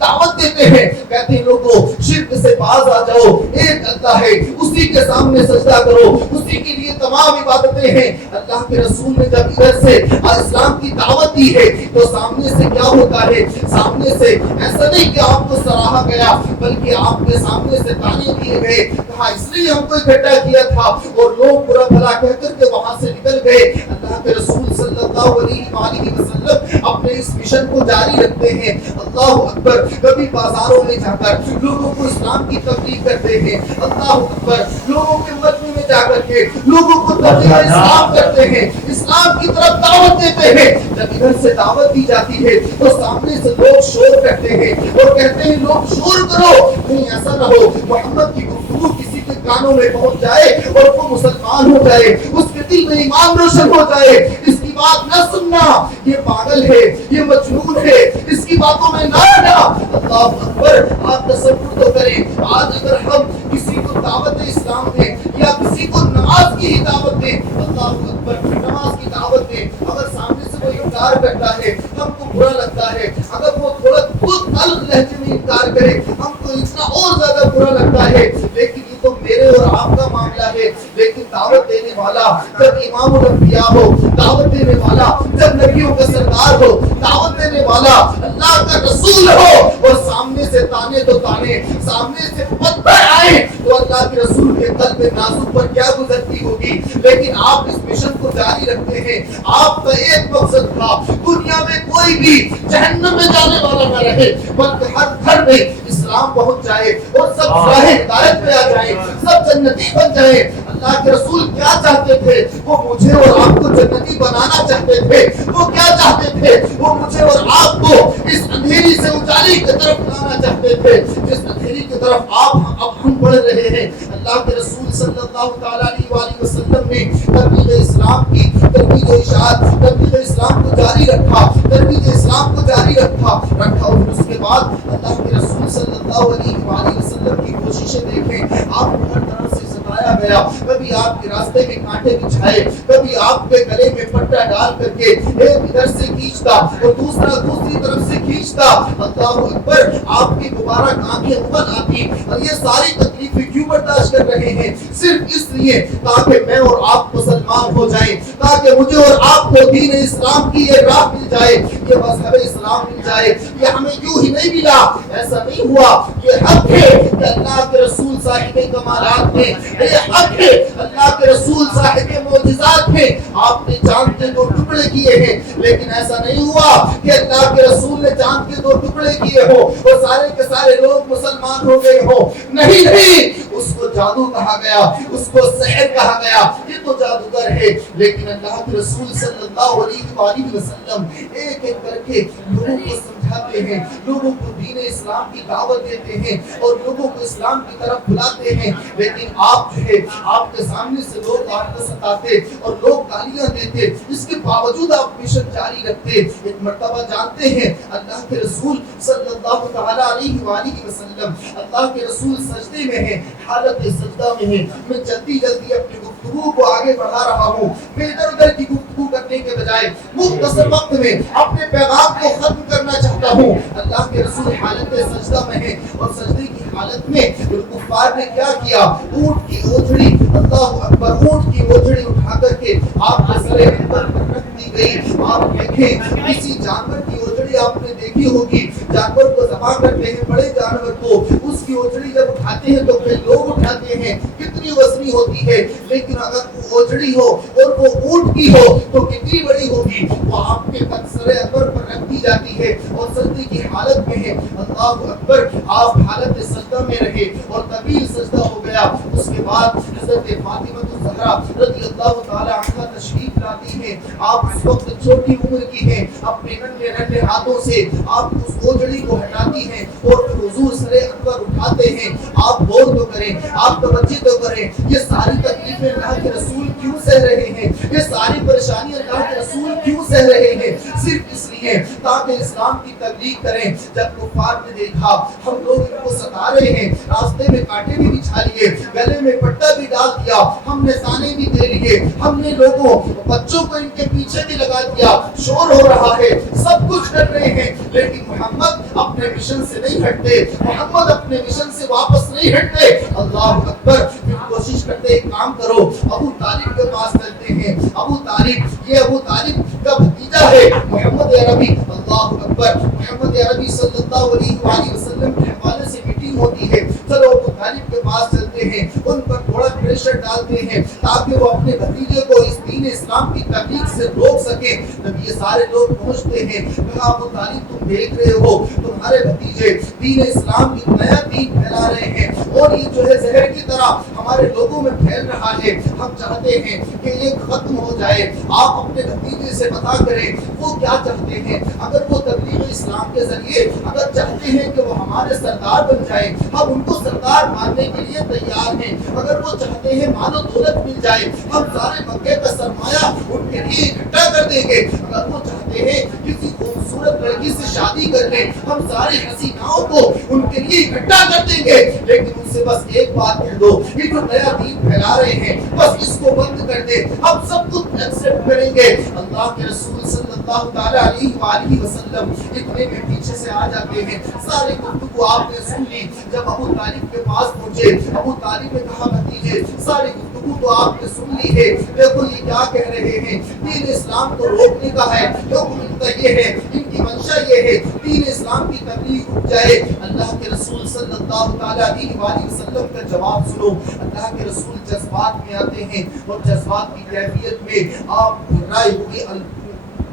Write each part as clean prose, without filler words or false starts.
دعوت دیتے ہیں، کہتے ہیں لوگوں شرک سے باز آ جاؤ، ایک اللہ ہے، اسی کے سامنے سجدہ کرو، اسی کے لیے تمام عبادتیں ہیں۔ اللہ کے رسول نے جب ادھر سے اسلام کی دعوت دی ہے تو سامنے سے کیا ہوتا ہے، سامنے سے ایسا نہیں کہ آپ کو سراہا گیا بلکہ آپ کے سامنے سے تانے دیے گئے، کہا اس لیے ہم کو اکٹھا کیا تھا، اور لوگ برا بھلا کہہ کر کے وہاں سے نکل گئے۔ اللہ کے رسول صلی اللہ علیہ وسلم اپنے اس مشن کو جاری رکھتے ہیں، اللہ اکبر، کبھی بازاروں میں جا کر لوگوں کو اسلام کی تبلیغ کرتے ہیں، اللہ اکبر، لوگوں کے مجمع میں جا کر کے لوگوں کو تبلیغ اسلام کرتے ہیں، اسلام کی طرف دعوت دیتے ہیں۔ جب ادھر سے دعوت دی جاتی ہے تو سامنے سے لوگ شور کرتے ہیں اور کہتے ہیں لوگ شور کرو، کہیں ایسا نہ ہو محمد کی گفتگو کسی کے کانوں میں پہنچ جائے اور وہ مسلمان ہو جائے، اس کے دل میں ایمان روشن ہو جائے، اس کی بات نہ سننا، یہ پاگل ہے، یہ مجنون ہے، اس کی باتوں میں نہ آنا۔ اللہ اکبر، آپ تصور تو کریں، آج اگر ہم کسی کو دعوت اسلام دیں یا کسی کو نماز کی ہی دعوت دیں، اللہ اکبر، نماز کی دعوت دیں، اگر سامنے سے کوئی انکار کرتا ہے ہم کو برا لگتا ہے، اگر وہ تھوڑا خود تلخ لہجے میں انکار کرے ہم کو اتنا اور زیادہ برا لگتا ہے، لیکن یہ تو میرے اور آپ کا معاملہ ہے۔ لیکن دعوت دینے والا جب امام الانبیاء ہو، دعوت دینے والا جب نبیوں کا سردار ہو، دعوت دینے والا اللہ کا رسول ہو، اور سامنے سے تانے تو تانے، سامنے سے پتھر آئے تو اللہ کے رسول کے قلب نازک پر کیا گزرتی ہوگی۔ لیکن آپ اس مشن کو جاری رکھتے ہیں، آپ کا ایک مقصد تھا دنیا میں کوئی بھی جہنم میں جانے والا نہ رہے بلکہ ہر گھر میں اسلام پہنچ جائے اور سب راہ ہدایت پہ آ جائیں، سب جنتی بن جائیں۔ اللہ کے رسول کیا چاہتے تھے؟ وہ مجھے اور آپ کو جنتی بنانا چاہتے تھے۔ وہ کیا چاہتے تھے؟ وہ مجھے اور آپ کو اس اندھیری سے اجالی کی طرف لانا چاہتے تھے، جس اندھیری کی طرف اب ہم بڑھ رہے ہیں۔ اللہ کے رسول صلی اللہ تعالیٰ علیہ وسلم نے تبلیغ اسلام کی ترویج و اشاعت، تبلیغ اسلام کو جاری رکھا، ترویج اسلام کو جاری رکھا اور پھر اس کے بعد اللہ کے رسول صلی اللہ علیہ وسلم کی کوششیں دیکھیں، آپ کو ہر طرف سے ستایا گیا، کبھی آپ کے راستے میں کانٹے بچھائے، کبھی آپ کے گلے میں پٹا ڈال کر کے ایک ادھر سے کھینچتا اور دوسرا دوسری طرف سے کھینچتا، اللہ اکبر، آپ کی مبارک آنکھیں ابل آتی، اور یہ ساری تکلیفیں کیوں برداشت کر رہے ہیں؟ صرف اس لیے تاکہ میں اور آپ مسلمان ہو جائیں، تاکہ مجھے اور آپ کو دین اسلام کی یہ راہ مل جائے، یہ مذہب اسلام مل جائے۔ یہ ہمیں یوں ہی نہیں ملا، ایسا نہیں ہوا، یہ حق ہے کہ اللہ کے رسول صاحب کمالات میں، یہ حق ہے اللہ کے رسول صاحب معجزات میں آپ نے چاند کے 2 ٹکڑے کیے ہیں، لیکن ایسا نہیں ہوا کہ اللہ کے رسول نے چاند کے 2 ٹکڑے کیے ہو اور سارے کے سارے لوگ مسلمان ہو گئے ہو۔ نہیں، اس کو جادو کہا گیا، اس کو سحر کہا گیا، یہ تو جادوگر ہے۔ لیکن اللہ کے رسول صلی اللہ علیہ وسلم ایک ایک کر کے لوگوں کو سمجھاتے ہیں، لوگوں کو دین اسلام کی دعوت دیتے ہیں اور لوگوں کو اسلام کی طرف بلاتے ہیں۔ لیکن آپ جو ہے، آپ کے سامنے سے لوگ آپ کو ستاتے اور لوگ گالیاں دیتے، اس کے باوجود آپ مشن جاری رکھتے۔ ایک مرتبہ جانتے ہیں اللہ کے رسول صلی اللہ تعالیٰ علیہ وسلم، اللہ کے رسول سجدے میں ہیں، حالت سجدہ میں ہیں۔ میں جلدی جلدی اپنی گفتگو کو آگے بڑھا رہا ہوں، میں ادھر ادھر کی گفتگو کرنے کے بجائے مختصر وقت میں اپنے پیغام کو ختم کرنا چاہتا ہوں۔ اللہ کے رسول حالت سجدہ میں ہیں اور سجدے کی حالت میں کفار نے کیا کیا؟ اونٹ کی اوجھڑی، اللہ اکبر، اونٹ کی اوجھڑی اٹھا کر کے آپ کے سر پر رکھ دی گئی۔ آپ دیکھیں کسی جانور کی اوجھڑی آپ نے دیکھی ہوگی، جانور کو ذبح کرتے ہیں، بڑے جانور کو، اس کی اوجھڑی جب اٹھاتے ہیں تو کئی لوگ اٹھاتے ہیں، کتنی وزنی ہوتی ہے، لیکن اگر وہ اوجھڑی ہو اور وہ اونٹ کی ہو تو کتنی بڑی ہوگی؟ وہ آپ کے سر اکبر پر رکھ دی جاتی ہے اور سجدے کی حالت میں ہے۔ اللہ اکبر، آپ حالت سجدہ میں رہے اور طویل سجدہ ہو گیا۔ اس کے بعد حضرت فاطمہ الزہرا رضی اللہ تعالی عنہا تشریف لاتی ہیں۔ آپ اس وقت چھوٹی عمر کی ہیں، اپنے ننھے ننھے ہاتھوں سے آپ اس اوجھڑی کو ہٹاتی ہیں اور پھر حضور سر اکبر اٹھاتے ہیں۔ آپ غور تو کریں، آپ توجہ تو کریں، یہ ساری تکلیفیں اللہ کے رسول کیوں سہ رہے ہیں؟ یہ ساری پریشانیاں اللہ کے رسول کیوں سہ رہے ہیں؟ صرف اس لیے تاکہ اسلام کی تبلیغ کریں۔ جب کفار نے دیکھا ہم لوگ ان کو ستا رہے ہیں، راستے میں کانٹے بھی بچھا لیے، گلے میں پٹا بھی ڈال دیا، ہم نے تانے بھی دے لیے، ہم نے لوگوں بچوں کو کو ان کے پیچھے بھی لگا دیا، شور ہو رہا ہے، سب کچھ کر رہے ہیں، لیکن محمد اپنے مشن سے نہیں ہٹتے، محمد اپنے مشن سے واپس نہیں ہٹتے۔ اللہ اکبر، پھر کوشش کرتے ایک کام کرو، ابو طالب کے پاس چلتے ہیں۔ ابو طالب، یہ ابو طالب کا بھتیجا ہے محمد عربی، اللہ اکبر، محمد عربی صلی اللہ علیہ وآلہ وسلم کے حوالے سے میٹنگ ہوتی ہے، چلو ابو طالب کے پاس چلتے ہیں، ان پر تھوڑا پریشر ڈالتے ہیں تاکہ وہ اپنے بھتیجے کو اس دین اسلام کی تبلیغ سے روک سکیں۔ جب یہ سارے لوگ پہنچتے ہیں، کہا ابو طالب تم دیکھ رہے ہو تمہارے بھتیجے دین اسلام کی نیا دین پھیلا رہے ہیں، اور یہ جو ہے زہر کی طرح ہمارے لوگوں میں پھیل رہا ہے، ہم چاہتے ہیں کہ یہ ختم ہو جائے، آپ اپنے بھتیجے سے پتہ کریں وہ کیا چاہتے ہیں، اگر وہ تبلیغ اسلام کے ذریعے اگر چاہتے ہیں کہ وہ ہمارے سردار بن جائیں، ہم ان کو سردار ماننے کے لیے تیار ہیں، اگر وہ چاہتے ہیں مال و دولت مل جائے، ہم سارے مکے کا سرمایہ ان کے لیے اکٹھا کر دیں گے، اگر وہ چاہتے ہیں کسی خوبصورت لڑکی سے شادی کر لیں، ہم سارے حسیناؤں کو ان کے لیے اکٹھا کر دیں گے، لیکن ان سے بس ایک بات کہہ دو، یہ جو نیا دین پھیلا رہے ہیں بس اس کو بند کر دے، ہم سب کچھ ایکسپٹ کریں گے۔ اللہ کے رسول صلی اللہ تعالی علیہ وآلہ وسلم اتنے میں پیچھے سے آ جاتے ہیں، ساری گفتگو آپ نے سن لی۔ جب ابو طالب کے پاس پہنچے، ابو طالب نے کہا بھتیجے ساری گفتگو تو آپ نے سن لی ہے، دیکھو یہ کیا کہہ رہے ہیں، دین اسلام کو روکنے کا ہے، حکم ان کا یہ ہے، ان کی منشا یہ ہے دین اسلام کی تبلیغ رک جائے۔ اللہ کے رسول صلی اللہ تعالی علیہ وآلہ وسلم کا جواب سنو۔ اللہ کے رسول جذبات میں آتے ہیں اور جذبات کی کیفیت میں آپ رائے ہوئی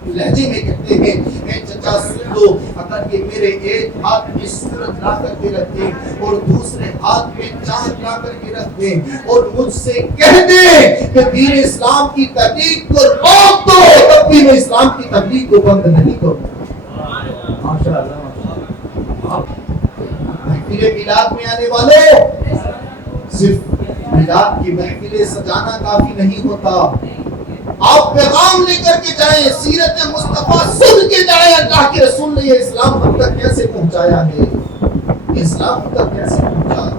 لہجے میں کہتے ہیں اے چچا سن لو، اگر یہ میرے ایک ہاتھ میں سورج لا کر کے رکھ دیں اور دوسرے ہاتھ میں چاند لا کر کے رکھ دیں اور مجھ سے کہہ دیں کہ دین اسلام کی تبلیغ کو روک دو، تب بھی میں اسلام کی تبلیغ کو بند نہیں کروں۔ ماشاءاللہ محفل میلاد میں آنے والوں، صرف میلاد کی محفلیں سجانا کافی نہیں ہوتا، آپ پیغام لے کر کے جائیں، سیرت مصطفیٰ سن کے جائیں، اللہ کے رسول نے یہ اسلام ہم تک کیسے پہنچایا ہے، یہ اسلام ہم تک کیسے پہنچا۔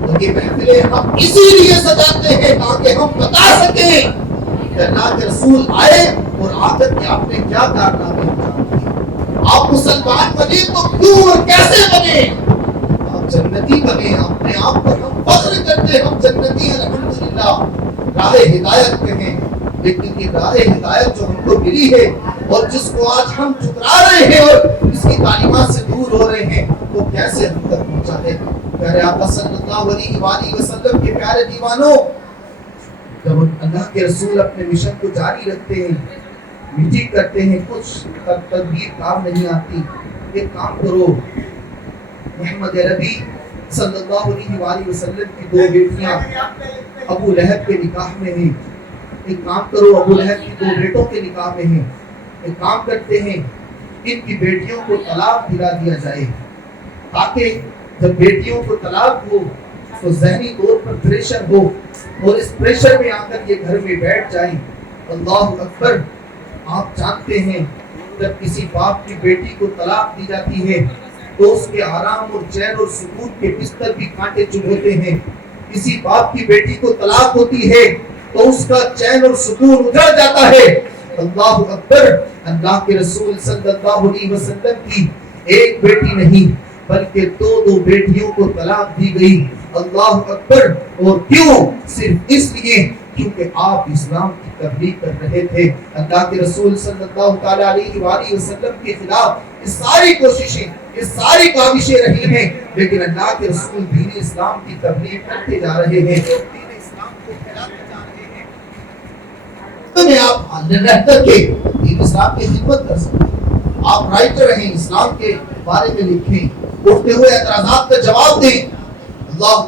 تو یہ محفلیں ہم اسی لیے سجاتے ہیں تاکہ ہم بتا سکیں کہ اللہ کے رسول آئے اور آ کر کے آپ نے کیا کارنامے انجام دیے، آپ مسلمان بنے تو کیوں اور کیسے بنے، آپ جنتی بنے، اپنے آپ پر ہم فخر کرتے ہیں، ہم جنتی ہیں الحمدللہ، راہ ہدایت پہ ہیں، لیکن یہ راہ ہدایت جو ہم کو ملی ہے اور جس کو آج ہم ٹھکرا رہے ہیں اور اس کی تعلیمات سے دور ہو رہے ہیں، وہ کیسے ہم تک پہنچا ہے۔ پیارے آقا صلی اللہ علیہ وآلہ وسلم کے پیارے دیوانوں، جب اللہ کے رسول اپنے مشن کو جاری رکھتے ہیں، میٹنگ کرتے ہیں، کچھ تدبیر کام نہیں آتی، ایک کام کرو، محمد عربی صلی اللہ علیہ وآلہ وسلم کی دو بیٹیاں ابو لہب کے نکاح میں ہیں، ایک کام کرو، ابو لہب کی دو بیٹوں کے نکاح میں ہیں، ایک کام کرتے ہیں ان کی بیٹیوں کو طلاق دلا دیا جائے تاکہ جب بیٹیوں کو طلاق ہو تو ذہنی طور پر پریشر ہو اور اس پریشر میں آ کر یہ گھر میں بیٹھ جائیں۔ اللہ اکبر، آپ جانتے ہیں جب کسی باپ کی بیٹی کو طلاق دی جاتی ہے تو اس کے آرام اور چین اور سکون کے بستر بھی کانٹے چبھوتے ہیں، کسی باپ کی بیٹی کو طلاق ہوتی ہے تو اس کا چین اور سکون اجڑ جاتا ہے۔ اللہ اکبر، اللہ کے رسول صلی اللہ علیہ وسلم کی ایک بیٹی نہیں بلکہ دو بیٹیوں کو طلاق دی گئی۔ اللہ اکبر، اور کیوں؟ صرف اس لیے کیونکہ آپ اسلام کی تبلیغ کر رہے تھے۔ اللہ کے رسول صلی اللہ تعالی علیہ وآلہ وسلم کے خلاف یہ ساری کوششیں، یہ ساری کاوشیں رہی ہیں، لیکن اللہ کے رسول دین اسلام کی تبلیغ کرتے جا رہے ہیں، دین اسلام کو پھیلاتے جا رہے ہیں۔ تو میں آپ رہ کر کے دین اسلام کی خدمت کر سکتے ہیں، آپ رائٹر ہیں، اسلام کے بارے میں لکھیں، اٹھتے ہوئے اعتراضات کا جواب دیں۔ اللہ،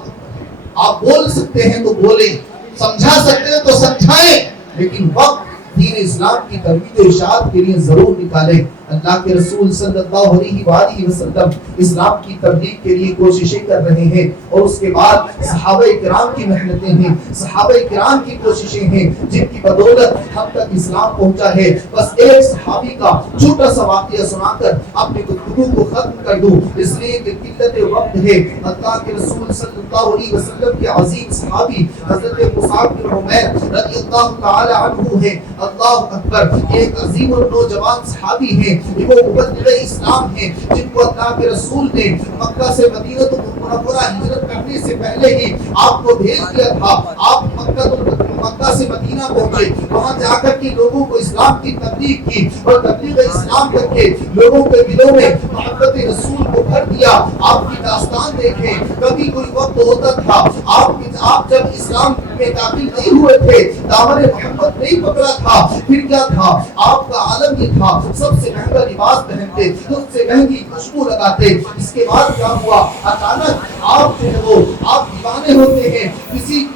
آپ بول سکتے ہیں تو بولیں، سمجھا سکتے ہیں تو سمجھائیں، لیکن وقت دین اسلام کی ترویج و اشاعت کے لیے ضرور نکالیں۔ اللہ کے رسول صلی اللہ علیہ وآلہ وسلم اسلام کی تبلیغ کے لیے کوششیں کر رہے ہیں، اور اس کے بعد صحابہ کرام کی محنتیں ہیں، صحابہ کرام کی کوششیں ہیں جن کی بدولت ہم تک اسلام پہنچا ہے۔ بس ایک صحابی کا چھوٹا سا واقعہ سنا کر اپنی گفتگو کو ختم کر دوں، اس لیے کہ قلت وقت ہے۔ اللہ کے رسول صلی اللہ علیہ وسلم کے عظیم صحابی حضرت مصعب بن عمیر رضی اللہ تعالی عنہ ہے۔ اللہ اکبر، ایک عظیم اور نوجوان صحابی ہیں، وہ مبلغ اسلام ہیں جن کو اللہ کے رسول نے مکہ سے مدینہ منورہ ہجرت کرنے سے پہلے ہی آپ کو بھیج دیا تھا۔ آپ مکہ سے مدینہ پہنچے، وہاں جا کر کے لوگوں کو اسلام کی تبلیغ کی، اور تبلیغ اسلام کر کے لوگوں کے دلوں میں محبت رسول کو بھر دیا۔ آپ کی داستان دیکھیں، کبھی کوئی وقت ہوتا تھا آپ جب اسلام میں داخل نہیں ہوئے تھے، دامن محمد نہیں پکڑا تھا، پھر کیا تھا؟ آپ کا عالم یہ تھا، سب سے مہنگا لباس پہنتے، سب سے مہنگی خوشبو لگاتے۔ اس کے بعد کیا ہوا؟ اچانک آپ جو ہے وہ آپ دیوانے ہوتے ہیں، کسی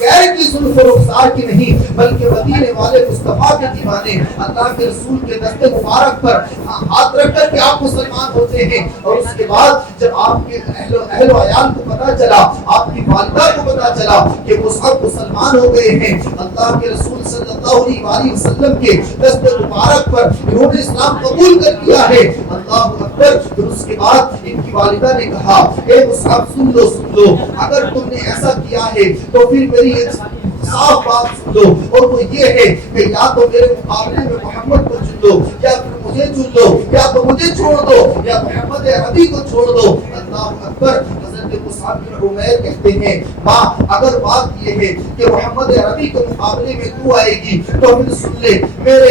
غیر کی زلف و رخسار کی نہیں، بلکہ مدینے والے مصطفیٰ کے دیوانے۔ اللہ کے رسول کے دست مبارک پر ہاتھ رکھ کر کے آپ مسلمان ہوتے ہیں، اور اس کے بعد جب آپ کے اہل و عیال کو پتا چلا، آپ کی والدہ کو پتا چلا کہ مصعب مسلمان ہو گئے ہیں، اللہ کے رسول صلی اللہ علیہ وآلہ وسلم کے دست مبارک پر انہوں نے اسلام قبول کر لیا ہے۔ اللہ اکبر۔ پھر اس کے بعد ان کی والدہ نے کہا، اے مصعب سن لو، اگر تم نے ایسا کیا ہے تو پھر میری ایک صاف بات سن لو، اور وہ یہ ہے کہ یا تو میرے مقابلے میں محمد کو چن لو، یا پھر مجھے چن لو، یا تو مجھے چھوڑ دو، یا محمد عربی کو چھوڑ دو۔ اللہ اکبر۔ حضرت مصعب بن عمیر کہتے ہیں، ماں اگر بات یہ ہے کہ محمد عربی کے مقابلے میں تو آئے گی تو پھر سن لے، میرے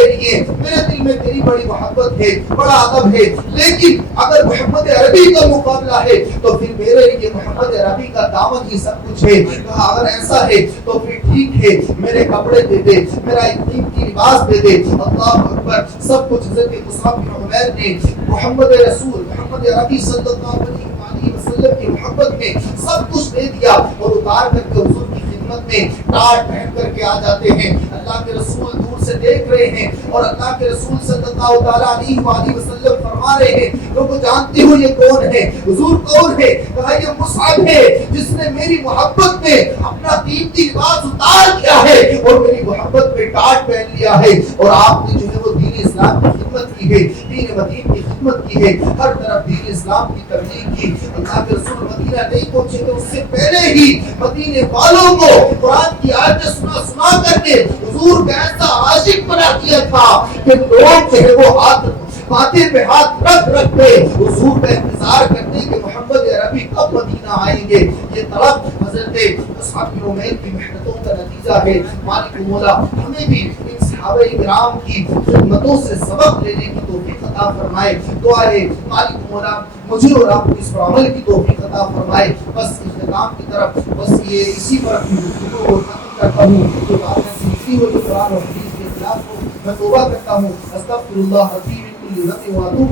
دل میں تیری بڑی محبت ہے، بڑا ادب ہے، لیکن اگر محمد عربی کا مقابلہ ہے تو پھر میرے لیے محمد عربی کا دامن ہی سب کچھ ہے۔ کہا اگر ایسا ہے تو پھر ٹھیک ہے، میرے کپڑے دے دے، میرا ایک قیمتی لباس دے دے۔ اللہ اکبر۔ سب کچھ حضرت مصعب بن عمیر نے محمد رسول محمد عربی صلی اللہ علیہ وسلم کی محبت میں سب کچھ دے دیا، اور اتار کر کے حضور کی خدمت میں ٹاٹ پہن کر کے آ جاتے ہیں۔ اللہ کے رسول دور سے دیکھ رہے ہیں، اور اللہ کے رسول صلی اللہ تعالی علیہ وآلہ وسلم فرما رہے ہیں، لوگوں جانتے ہو یہ کون ہے؟ حضور کون ہے؟ کہا یہ مصعب ہے جس نے میری محبت میں اپنا قیمتی لباس اتار کیا ہے اور میری محبت میں ٹاٹ پہن لیا ہے۔ اور آپ نے جو ہے وہ دین اسلام کی خدمت کی ہے، دین مدین کی خدمت کی ہے، ہر طرف دین اسلام کی تبلیغ کی۔ اللہ کے رسول مدینہ نہیں پہنچے تو اس سے پہلے ہی مدینے والوں کو قرآن کی آیتیں سنا کر کے حضور کا ایسا عاشق بنا دیا تھا کہ لوگ جو ہے وہ ماتھے پہ ہاتھ رکھ کے حضور کا انتظار کرتے کہ محمد عربی کب مدینہ آئیں گے۔ یہ طلب حضرت مصعب بن عمیر کی محنتوں کا نتیجہ ہے۔ مالک مولا ہمیں بھی ان صحابہ کرام کی خدمتوں سے سبق لینے کی توفیق عطا فرمائے۔ دعا ہے مالک مولا مجھے اور آپ کو اس پر عمل کی توفیق عطا فرمائے۔ بس اختتام کی طرف یہ اسی پر اپنی گفتگو کو ختم کرتا ہوں، جو باتیں سیکھی ہو جو قرآن اور حدیث کے خلاف ہو میں توبہ کرتا ہوں۔ استغفر اللہ ربی من کل ذنب و اتوب